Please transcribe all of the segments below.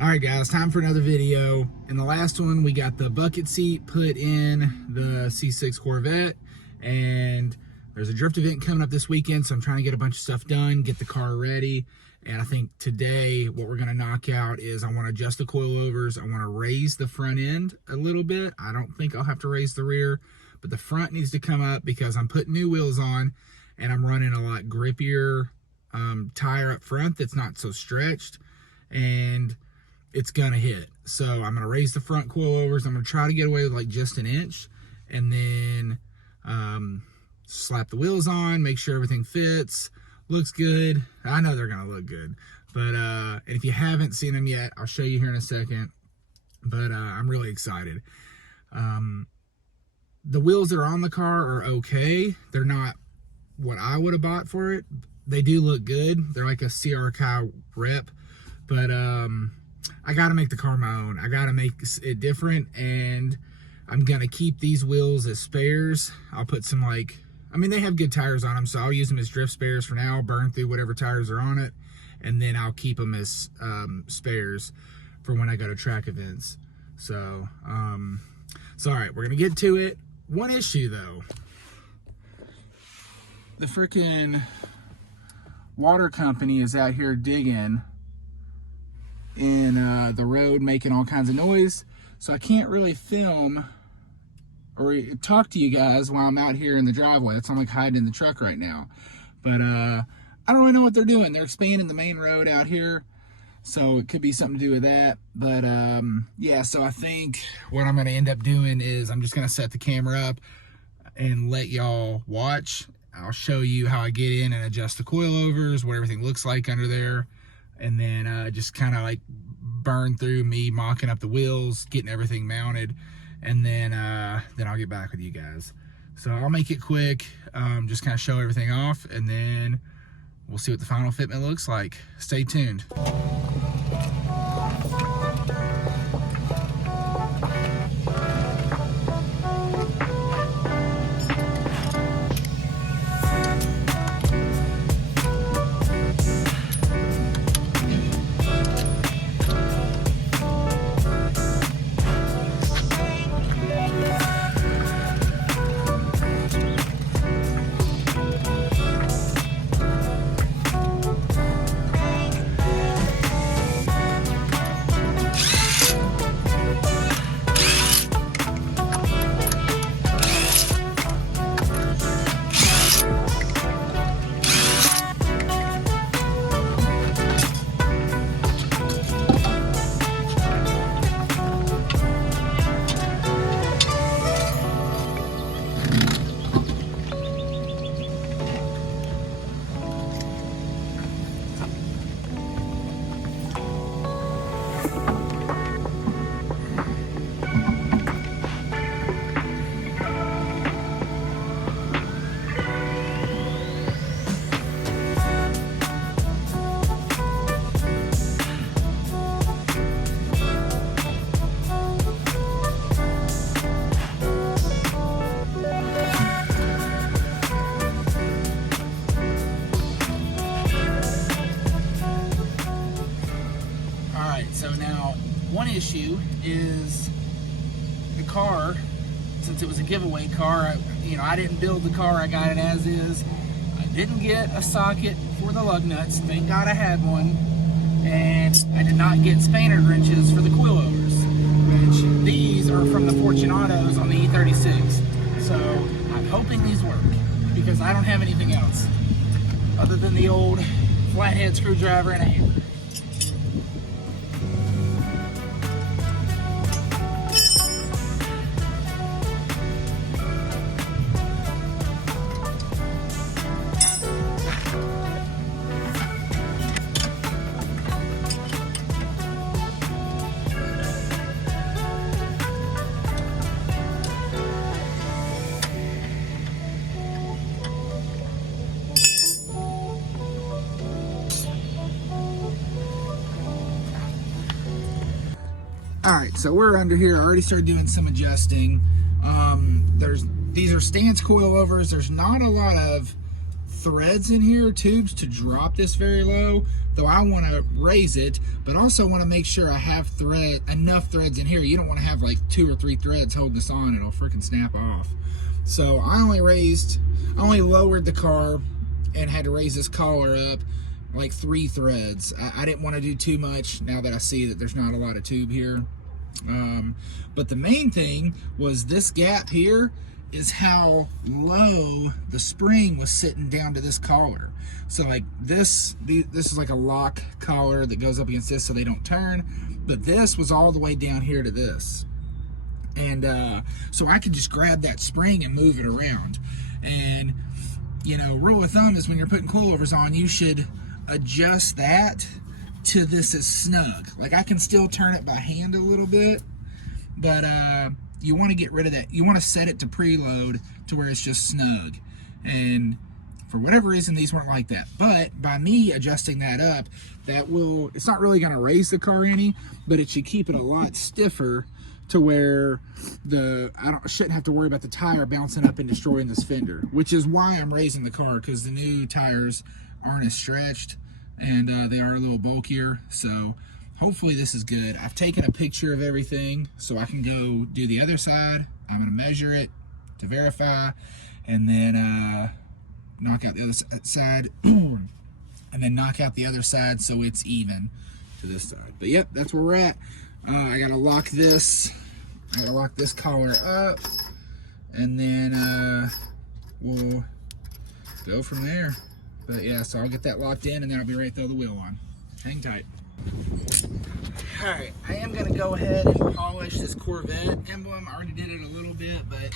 Alright guys, time for another video. In the last one, we got the bucket seat put in the C6 Corvette, and there's a drift event coming up this weekend, so I'm trying to get a bunch of stuff done, get the car ready. And I think today what we're going to knock out is I want to adjust the coilovers. I want to raise the front end a little bit. I don't think I'll have to raise the rear, but the front needs to come up because I'm putting new wheels on and I'm running a lot grippier tire up front that's not so stretched, and it's gonna hit. So I'm gonna raise the front coilovers. I'm gonna try to get away with like just an inch, and then slap the wheels on, make sure everything fits, looks good. I know they're gonna look good, but and if you haven't seen them yet, I'll show you here in a second. But I'm really excited. The wheels that are on the car are okay. They're not what I would have bought for it. They do look good. They're like a CR Kai rep, but I gotta make the car my own. I gotta make it different, and I'm gonna keep these wheels as spares. I'll put some they have good tires on them, so I'll use them as drift spares for now. I'll burn through whatever tires are on it, and then I'll keep them as spares for when I go to track events. So, all right, we're gonna get to it. One issue though, the freaking water company is out here digging in the road, making all kinds of noise, so I can't really film or talk to you guys while I'm out here in the driveway. That's why I'm like hiding in the truck right now. But I don't really know what they're doing. They're expanding the main road out here, so it could be something to do with that. But yeah, so I think what I'm going to end up doing is I'm just going to set the camera up and let y'all watch. I'll show you how I get in and adjust the coilovers, what everything looks like under there, and then just kind of like burn through me mocking up the wheels, getting everything mounted, and then I'll get back with you guys. So I'll make it quick, just kind of show everything off, and then we'll see what the final fitment looks like. Stay tuned. So now, one issue is the car. Since it was a giveaway car, I didn't build the car, I got it as is. I didn't get a socket for the lug nuts, thank God I had one. And I did not get spanner wrenches for the coilovers, which these are from the Fortunatos on the E36. So I'm hoping these work, because I don't have anything else other than the old flathead screwdriver and a hammer. All right, so we're under here. I already started doing some adjusting. These are stance coilovers. There's not a lot of threads in here, tubes, to drop this very low, though I want to raise it, but also want to make sure I have enough threads in here. You don't want to have like 2 or 3 threads holding this on, it'll freaking snap off. So I only lowered the car and had to raise this collar up like 3 threads. I didn't want to do too much now that I see that there's not a lot of tube here. But the main thing was this gap here is how low the spring was sitting down to this collar. So like this is like a lock collar that goes up against this so they don't turn, but this was all the way down here to this. And so I could just grab that spring and move it around. And you know, rule of thumb is when you're putting coilovers on, you should adjust that to this is snug. Like I can still turn it by hand a little bit, but you want to get rid of that. You want to set it to preload to where it's just snug. And for whatever reason, these weren't like that. But by me adjusting that up, it's not really going to raise the car any, but it should keep it a lot stiffer to where I shouldn't have to worry about the tire bouncing up and destroying this fender, which is why I'm raising the car, because the new tires aren't as stretched and they are a little bulkier. So hopefully this is good. I've taken a picture of everything so I can go do the other side. I'm going to measure it to verify, and then knock out the other side and then knock out the other side so it's even to this side. But yep, that's where we're at. I gotta lock this collar up, and then we'll go from there. But yeah, so I'll get that locked in, and then I'll be ready to throw the wheel on. Hang tight. Alright, I am gonna go ahead and polish this Corvette emblem. I already did it a little bit, but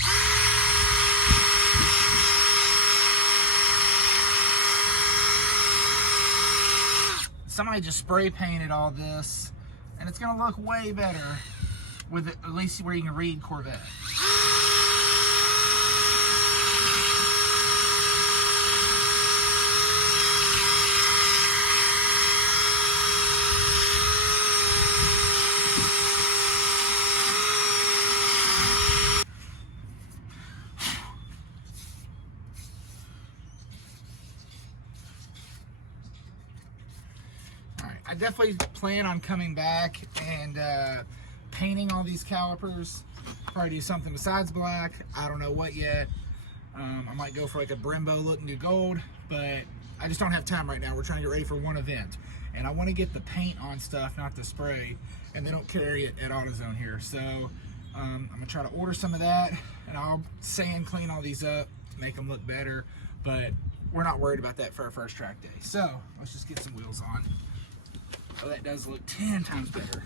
somebody just spray painted all this, and it's gonna look way better with it, at least where you can read Corvette. I definitely plan on coming back and painting all these calipers. Probably do something besides black. I don't know what yet. I might go for like a Brembo looking to gold, but I just don't have time right now. We're trying to get ready for one event, and I want to get the paint on stuff, not the spray, and they don't carry it at AutoZone here. So I'm gonna try to order some of that, and I'll sand clean all these up to make them look better, but we're not worried about that for our first track day. So let's just get some wheels on. Oh, that does look 10 times better.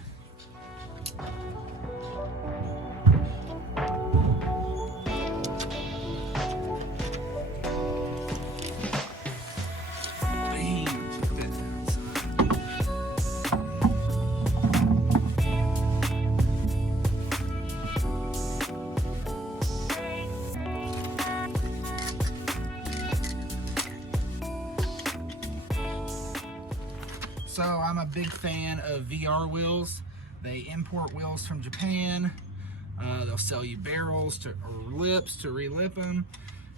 So I'm a big fan of VR wheels. They import wheels from Japan. They'll sell you barrels or lips to relip them,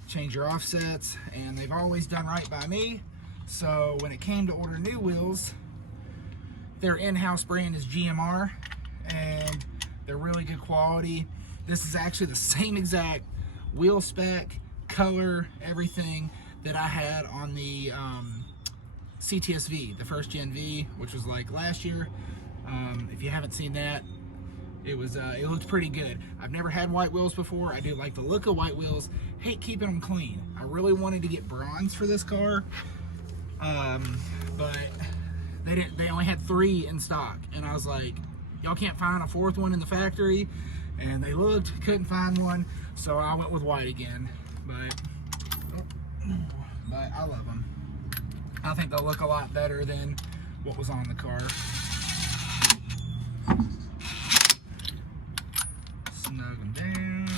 change your offsets, and they've always done right by me. So when it came to order new wheels, their in-house brand is GMR, and they're really good quality. This is actually the same exact wheel spec, color, everything that I had on the CTS-V, the first gen V, which was like last year. If you haven't seen that, it looked pretty good. I've never had white wheels before. I do like the look of white wheels. Hate keeping them clean. I really wanted to get bronze for this car, but they only had 3 in stock, and I was like, y'all can't find a 4th one in the factory, and they looked, couldn't find one, so I went with white again. But I love them. I think they'll look a lot better than what was on the car. Snug them down.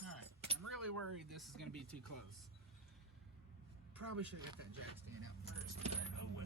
All right. worried this is going to be too close. Probably should have got that jack stand out first, but oh well.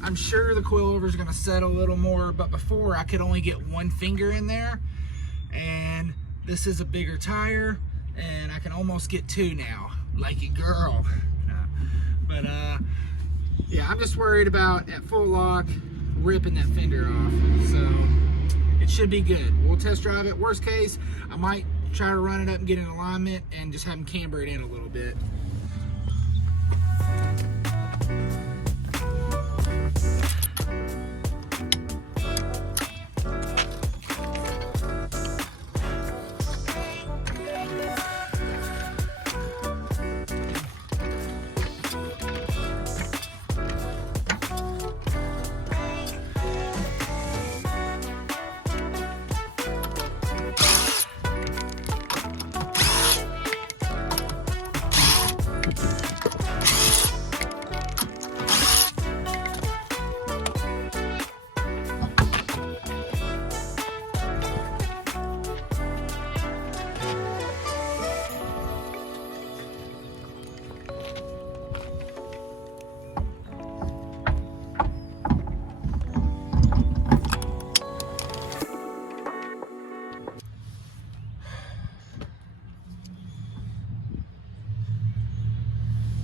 I'm sure the coilover is going to settle a little more, but before I could only get one finger in there, and this is a bigger tire, and I can almost get two now, like a girl. But yeah, I'm just worried about at full lock ripping that fender off. So it should be good. We'll test drive it. Worst case, I might try to run it up and get an alignment and just have them camber it in a little bit.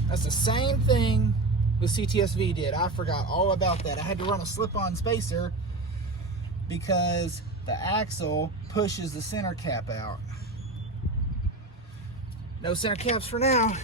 That's the same thing the CTSV did. I forgot all about that. I had to run a slip-on spacer because the axle pushes the center cap out. No center caps for now.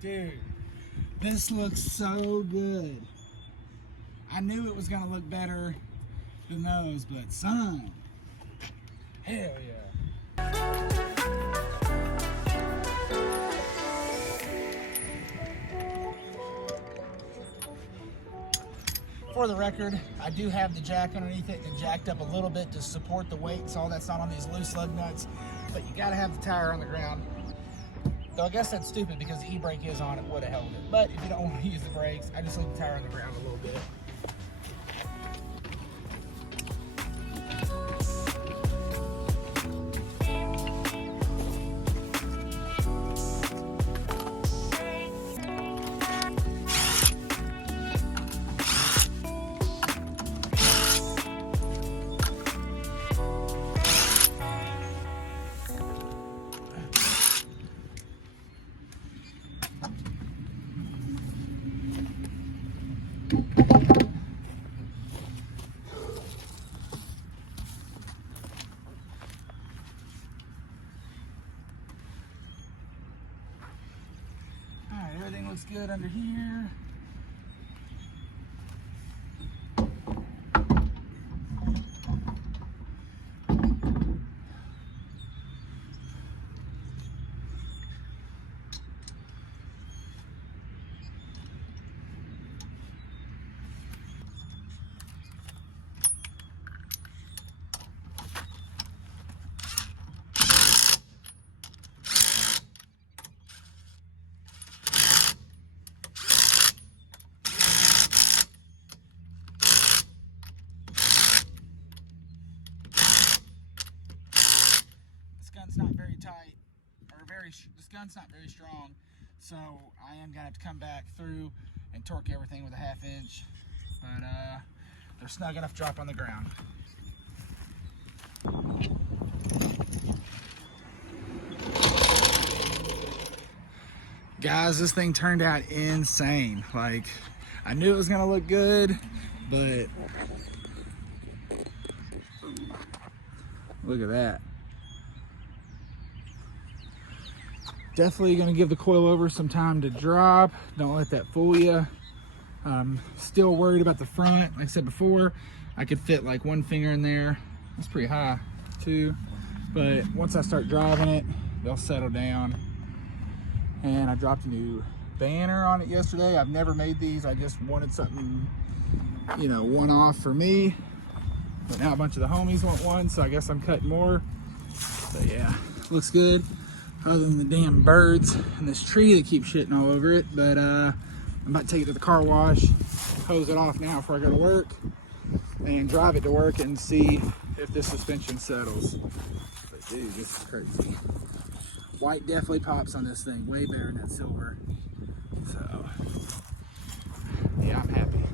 Dude, this looks so good. I knew it was gonna look better than those, but son, hell yeah. For the record, I do have the jack underneath it and jacked up a little bit to support the weight, so all that's not on these loose lug nuts, but you gotta have the tire on the ground. So I guess that's stupid because the e-brake is on, it would have held it. But if you don't want to use the brakes, I just leave the tire on the ground a little bit. Alright, everything looks good under here. not very tight, or this gun's not very strong, so I am gonna have to come back through and torque everything with a 1/2 inch, but they're snug enough to drop on the ground. Guys, this thing turned out insane. Like, I knew it was gonna look good, but look at that. Definitely gonna give the coilover some time to drop. Don't let that fool you. Still worried about the front. Like I said before, I could fit like one finger in there. That's pretty high too. But once I start driving it, they'll settle down. And I dropped a new banner on it yesterday. I've never made these. I just wanted something, you know, one-off for me. But now a bunch of the homies want one, so I guess I'm cutting more. But yeah, looks good. Other than the damn birds and this tree that keeps shitting all over it. But I'm about to take it to the car wash, hose it off now before I go to work, and drive it to work and see if this suspension settles. But dude, this is crazy. White definitely pops on this thing, way better than that silver. So, yeah, I'm happy.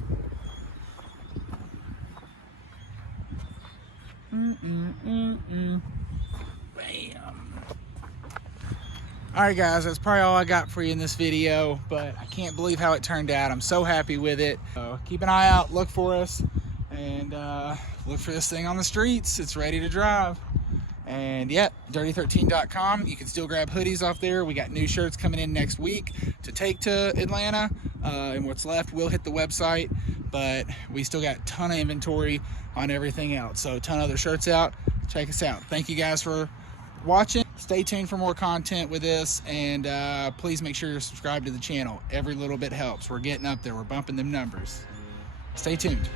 Bam. All right, guys, that's probably all I got for you in this video, but I can't believe how it turned out. I'm so happy with it. So keep an eye out, look for us, and look for this thing on the streets. It's ready to drive. And yeah, dirty13.com. You can still grab hoodies off there. We got new shirts coming in next week to take to Atlanta. And what's left will hit the website, but we still got a ton of inventory on everything else. So a ton of other shirts out. Check us out. Thank you guys for watching. Stay tuned for more content with this, and please make sure you're subscribed to the channel. Every little bit helps. We're getting up there. We're bumping them numbers. Stay tuned.